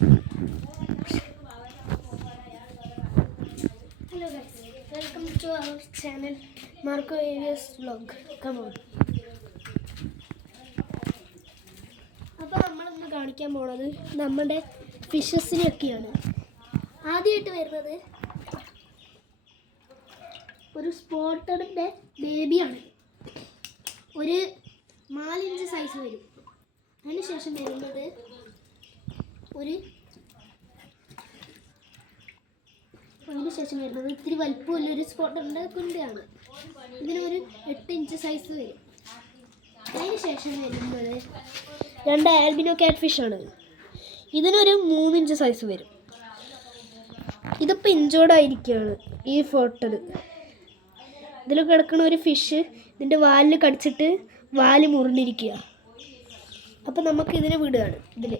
Hello guys, welcome to our channel Marco Avias vlog. Come on. അപ്പോൾ നമ്മളിന്ന് കാണിക്കാൻ പോണത് നമ്മുടെ ഫിഷസിനെയൊക്കെയാണ്. ആദ്യമായിട്ട് വരുന്നത് ഒരു സ്പോട്ടഡിൻ്റെ ബേബിയാണ്. ഒരു 4 ഇഞ്ച് സൈസ് വരും. അതിനുശേഷം വരുന്നത് ഇത്തിരി വലിപ്പമുള്ളൊരു സ്പോട്ടഡിൻ്റെ കുണ്ടയാണ്. ഇതിനൊരു 8 ഇഞ്ച് സൈസ് വരും. അതിനുശേഷം വരുന്നത് 2 ആൽബിനോ ക്യാറ്റ് ഫിഷാണ്. ഇതിനൊരു 3 ഇഞ്ച് സൈസ് വരും. ഇതിപ്പോൾ ഇഞ്ചോടായിരിക്കുകയാണ് ഈ ഫോട്ടോയിൽ. ഇതിൽ കിടക്കുന്ന ഒരു ഫിഷ് ഇതിൻ്റെ വാലിൽ കടിച്ചിട്ട് വാല് മുറിഞ്ഞിരിക്കുക. അപ്പോൾ നമുക്ക് ഇതിനെ വിടുകയാണ് ഇതിൽ.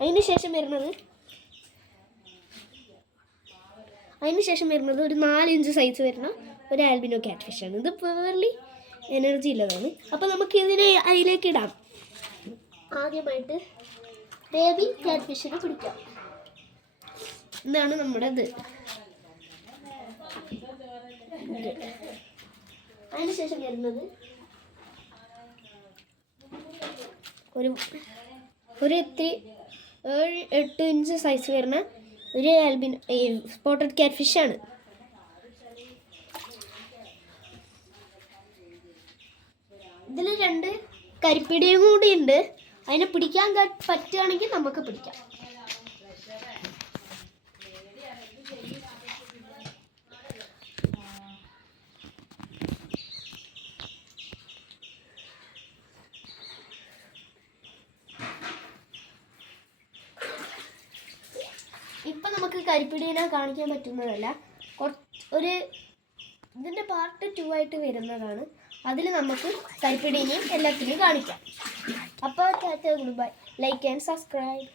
അതിന് ശേഷം വരുന്നത് ഒരു 4 ഇഞ്ച് സൈസ് വരുന്ന ഒരു ആൽബിനോ ക്യാറ്റ് ഫിഷാണ്. ഇത് പേർലി എനർജി ഉള്ളതാണ്. അപ്പോൾ നമുക്ക് ഇതിനെ അതിലേക്ക് ഇടാം. ആദ്യമായിട്ട് ബേബി ക്യാറ്റ് ഫിഷിനെ പിടിക്കാം. ഇതാണ് നമ്മുടെ ഇത്. അതിനുശേഷം വരുന്നത് ഒരു ഇത്തിരി 7-8 ഇഞ്ച് സൈസ് വരുന്ന ഒരു ആൽബിനോ സ്പോട്ടഡ് ക്യാറ്റ് ഫിഷാണ്. ഇതിൽ 2 കരിപ്പിടിയും കൂടി ഉണ്ട്. അതിനെ പിടിക്കാൻ പറ്റുകയാണെങ്കിൽ നമുക്ക് പിടിക്കാം. ഇപ്പം നമുക്ക് കരിപ്പിടീനെ കാണിക്കാൻ പറ്റുന്നതല്ല. ഇതിൻ്റെ പാർട്ട് 2 ആയിട്ട് വരുന്നതാണ്. അതിൽ നമുക്ക് കരിപ്പിടീനെയും എല്ലാത്തിനെയും കാണിക്കാം. അപ്പോൾ ബൈ, ലൈക്ക് ആൻഡ് സബ്സ്ക്രൈബ്.